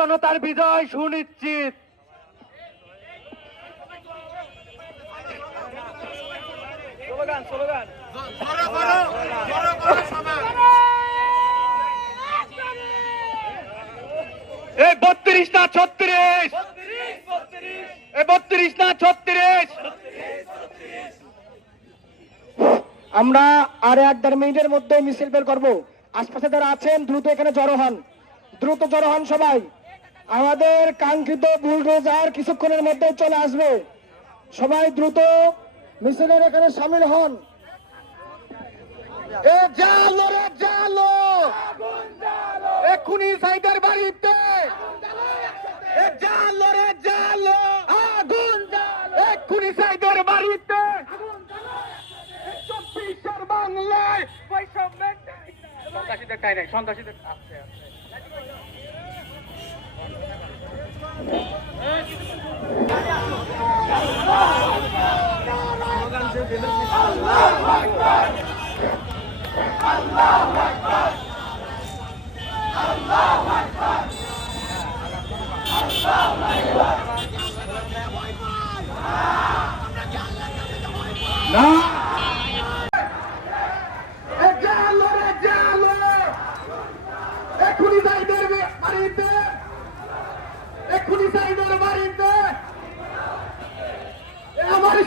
জনতার বিজয় সুনিশ্চিত। এই বত্রিশ না ছত্রিশ? এই বত্রিশ না ছত্রিশ? আমরা আর এক দেড় মিনিটের মধ্যে মিছিল বের করব। আশপাশে যারা আছেন দ্রুত এখানে জড়ো হন। দ্রুত জড়ো হন সবাই। আমাদের কাঙ্ক্ষিত বুলডোজার কিছুক্ষণের মধ্যে চলে আসবে। সবাই দ্রুত মিছিলের এখানে সামিল হন। এ জালো রে বাড়িতে! এ জালো রে বাড়িতে! সন্ত্রাসীদের নাই, সন্ত্রাসীদের আছে আছে না এ জালো রে জালো এক্ষুনি সাইডের বাড়িতে এক্ষুনি সাইডের বাড়িতে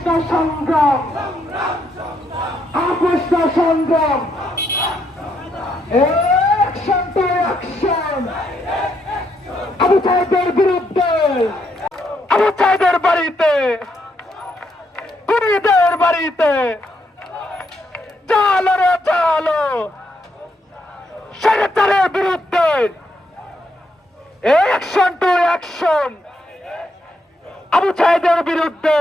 আপোষ সংগ্রাম। আপোষ সংগ্রাম। অ্যাকশন টু অ্যাকশন আবু সাহেবের বিরুদ্ধে। আবু সাইদের বাড়িতে। কুড়িদের বাড়িতে। চালো রে চালো। সেরেতারের বিরুদ্ধে। অ্যাকশন টু অ্যাকশন আবু সাইদের বিরুদ্ধে।